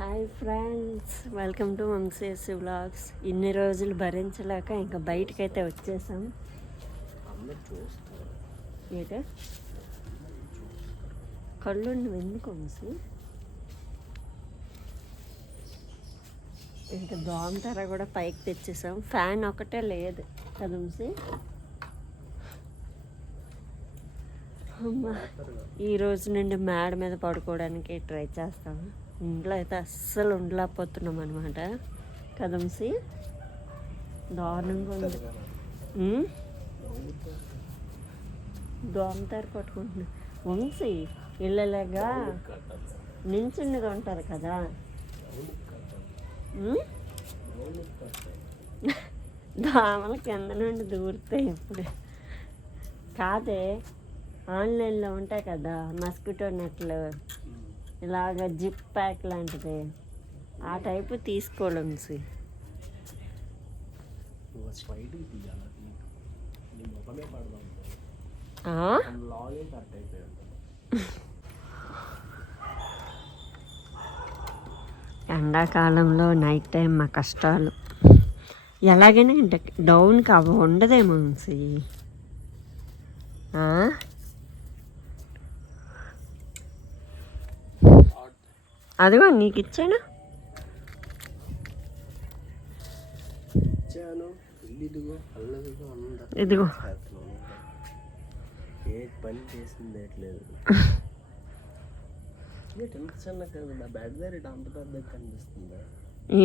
Hi friends, welcome to వంశీఎస్సీ vlogs. ఇన్ని రోజులు భరించలేక ఇంకా బయటకైతే వచ్చేసాం. ఏంటే కళ్ళు ఎందుకు వంశీ? ఇంకా దోమతెర కూడా పైకి తెచ్చేసాం. ఫ్యాన్ ఒకటే లేదు కదా వంశీ. అమ్మ, ఈ రోజు నుండి మేడ మీద పడుకోవడానికి ట్రై చేస్తాము. ఇంట్లో అయితే అస్సలు ఉండలేకపోతున్నాం అనమాట కదా వంశీ. దారుణంగా ఉంది. దోమతెర పట్టుకుంటున్నాం వంశీ. ఇళ్ళలాగా నించుండిగా ఉంటుంది కదా. దోమల కింద నుండి దూరుతాయి ఇప్పుడు. కాదే, ఆన్లైన్లో ఉంటాయి కదా మస్కిటో నెట్లు, ఇలాగ జిప్ ప్యాక్ లాంటిది, ఆ టైపు తీసుకోవడం. ఎండాకాలంలో నైట్ టైం మా కష్టాలు. ఎలాగైనా డౌన్కి అవి ఉండదేమో వంశీ. అదిగో నీకు ఇచ్చాను. ఇదిగో పని చేసింది.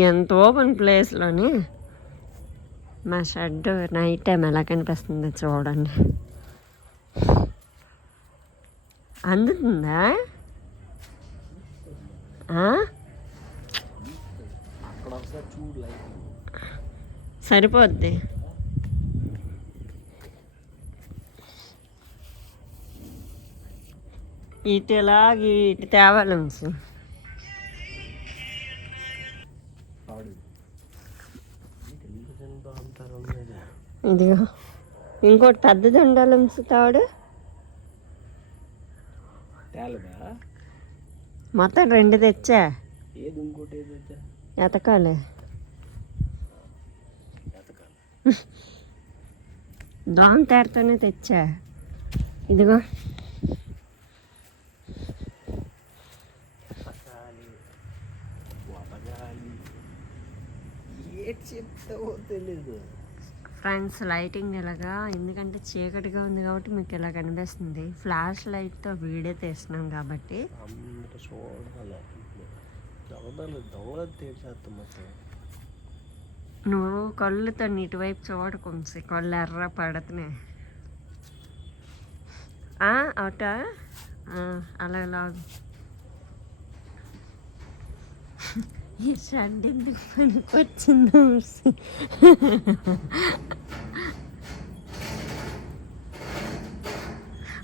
ఎంత ఓపెన్ ప్లేస్లోని మా షెడ్ నైట్ టైం ఎలా కనిపిస్తుంది చూడండి. అందుతుందా? సరిపోద్ది. ఇటు తేవాలి. ఇదిగో ఇంకోటి పెద్దది ఉండాలి తాడు. మొత్తం 2 తెచ్చా. ఎతకాలి. దోమ తేరతోనే తెచ్చా. ఇదిగో తెలీదు ఫ్రెండ్స్. లైటింగ్ ఇలాగా ఎందుకంటే చీకటిగా ఉంది కాబట్టి మీకు ఇలా కనిపిస్తుంది. ఫ్లాష్ లైట్తో వీడియో తీస్తున్నాం కాబట్టి. నువ్వు కళ్ళుతో ఇటువైపు చూడకుంసి, కళ్ళు ఎర్ర పడుతున్నాయి. అట అలా లాగు. ఈ షడ్ ఎందుకు పనికొచ్చింది?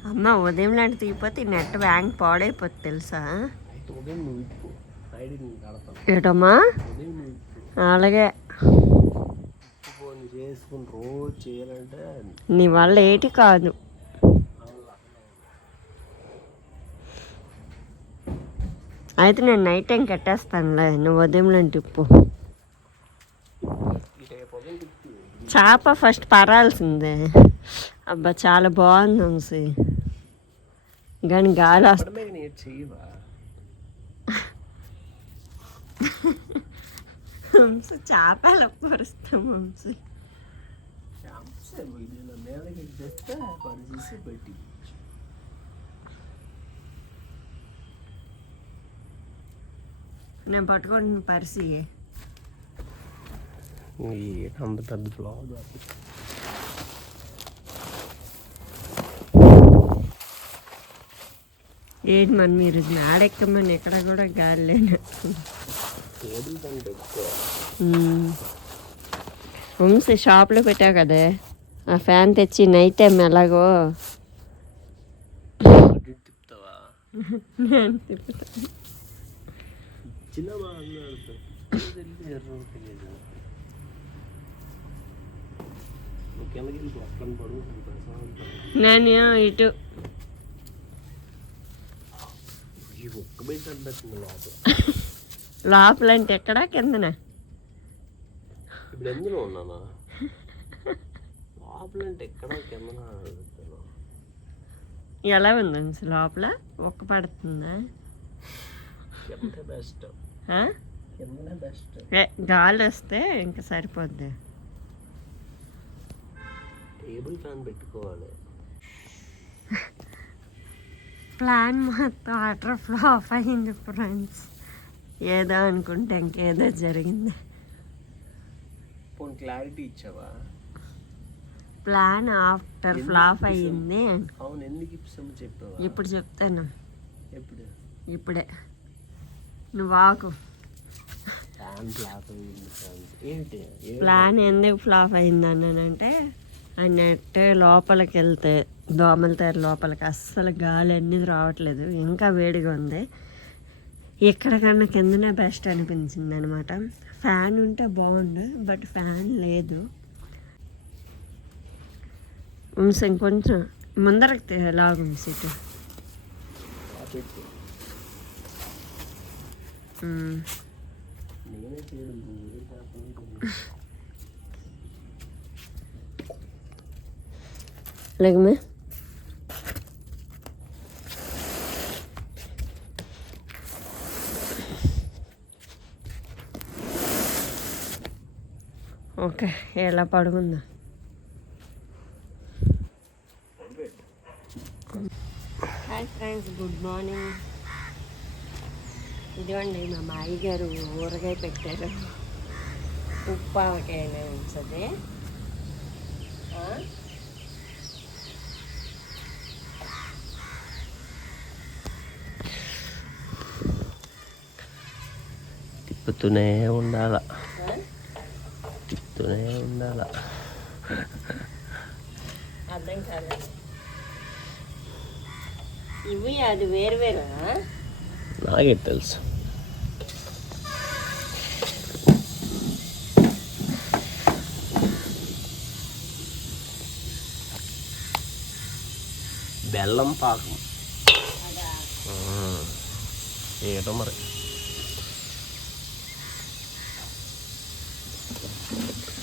అమ్మ, ఉదయం లాంటి తీయపోతే ఈ నెట్ బ్యాంక్ పాడైపోతుంది తెలుసా. ఏటమ్మా? అలాగే నీ వల్ల ఏటి కాదు. అయితే నేను నైట్ టైం కట్టేస్తానులే, నువ్వు ఉదయంలో టిప్పు. చేప ఫస్ట్ పరాల్సిందే. అబ్బా, చాలా బాగుంది వంశీ. కానీ గాలి వస్తుంది. వంశీ చేప ఎలా పరుస్తాం వంశీ? నేను పట్టుకోండి పరిసి. అంత పెద్ద బ్లాగ్ ఏంటి మన మీరు ఆడెక్కమని ఎక్కడ కూడా గాలి లేనట్టు. వంశీ షాప్లో పెట్టావు కదా ఆ ఫ్యాన్ తెచ్చి నైట్ టైం ఎలాగో నేను తిప్పుతాను. నేను ఇటు ఒక్క బయట లోపల అంటే ఎక్కడా కిందన? ఇప్పుడు ఎందులో ఉన్నానా? లోపల అంటే ఎక్కడ కింద? ఎలా ఉంది లోపల? ఒక్క పడుతుందా? కింద బెస్ట్. ఆ? కిందనే బెస్ట్. గాలి వస్తే ఇంకా సరిపోద్ది. టేబుల్ ఫ్యాన్ పెట్టుకోవాలి. ప్లాన్ మొత్తం వాటర్ ఫ్లాప్ అయింది ఫ్రెండ్స్. ఏదో అనుకుంటే ఇంకేదో జరిగింది. పోనీ క్లారిటీ ఇచ్చావా? ప్లాన్ ఆఫ్టర్ ఫ్లాప్ అయ్యింది. అవును, ఎందుకు ఇప్పిస్తామో చెప్పావా? ఇప్పుడు చెప్తాను. ఎప్పుడు? ఇప్పుడే. నువ్వు ఆకు. ప్లాన్ ఫ్లాప్ అయ్యింది. ఏంటి ప్లాన్ ఎందుకు ఫ్లాప్ అయింది అన్నానంటే, ఆ నెట్ లోపలికి వెళ్తే దోమల తెర లోపలికి అస్సలు గాలి అనేది రావట్లేదు, ఇంకా వేడిగా ఉంది. ఇక్కడ కన్నా కిందనే బెస్ట్ అనిపించింది అనమాట. ఫ్యాన్ ఉంటే బాగుండు, బట్ ఫ్యాన్ లేదు. ఇంకొంచెం ముందరకు లాగుంది సీటు. లేకమే ఓకే, ఎలా పడుకుందా? Hi friends, good morning. ఇదిగోండి మా మాయ గారు ఊరగాయ పెట్టారు. ఉప్పావకాయ ఉంచది. తిప్పుతూనే ఉండాల. తిప్పుతూనే ఉండాల. అర్థం కాలేదు. ఇవి అది వేరు వేరా? నాకే తెలుసు. బెల్లం పాకం ఏటో మరి.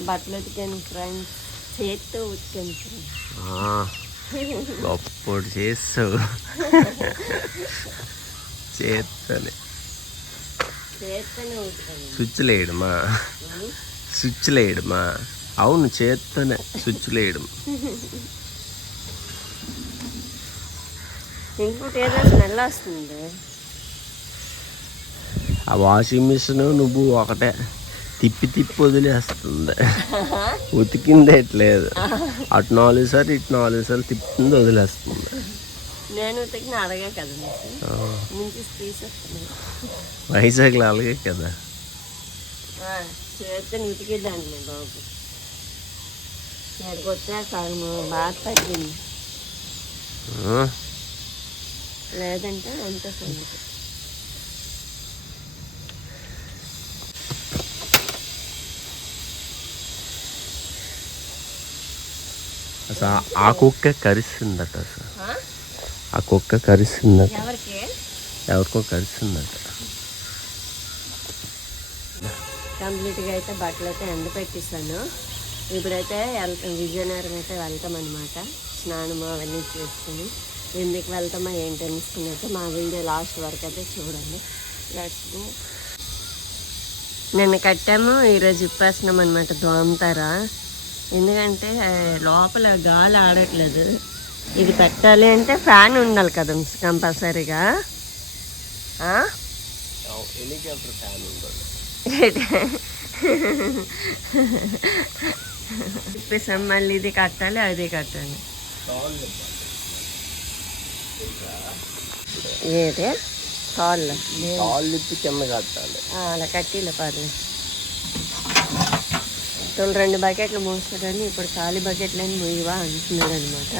బట్టలు ఉతికాను ఫ్రెండ్స్, చేత్తో ఉతికాను ఫ్రెండ్స్. గొప్పటి చేస్తావు. చేత్తోనే స్విచ్లు వేయడమా? స్విచ్లు వేయడమా? అవును, చేత్తోనే స్విచ్లు వేయడం. ఇంకోటి ఏదో స్మెల్ వస్తుంది. ఆ వాషింగ్ మిషన్ నువ్వు ఒకటే తిప్పి తిప్పి వదిలేస్తుంది. ఉతికింది ఎట్లేదు, అటు 4 సార్లు ఇటు 4 సార్లు తిప్పుతుంది, వదిలేస్తుంది. నేను ఉతికిన అలాగే కదా నుంచి తీసేస్తున్నాను. వైజాగ్లో అలాగే కదా. చేస్తే ఉతికేదాన్ని బాబు. ఇక్కడికి వచ్చాక బాగా తగ్గింది, లేదంటే అంత సంగతి. అసలు ఆ కుక్క కరిస్తుందట. అసలు ఆ కుక్క కరిస్తుందట, ఎవరికో కరిస్తుందట. కంప్లీట్గా అయితే బట్టలు అయితే ఎండ పెట్టిస్తాను. ఇప్పుడైతే విజయనగరం అయితే వెళ్తామన్నమాట. స్నానం అవన్నీ చేసుకుని ఎందుకు వెళ్తామో ఏంటి తెలుసుకున్నట్టు మా వీడియో లాస్ట్ వరకు అయితే చూడండి. Let's go. నిన్న కట్టాము, ఈరోజు ఇప్పేస్తున్నాం అనమాట దోమతార. ఎందుకంటే లోపల గాలి ఆడట్లేదు. ఇది పెట్టాలి అంటే ఫ్యాన్ ఉండాలి కదా కంపల్సరీగా. ఇప్పేసాం, మళ్ళీ ఇది కట్టాలి, అది కట్టాలి. ఏదే కాళ్ళు కింద కట్టాలి. అలా కట్టిలే పర్లేదు. 2 బకెట్లు మోస్తాడని ఇప్పుడు ఖాళీ బకెట్లని మొయ్యవా అంటున్నాడు అనమాట.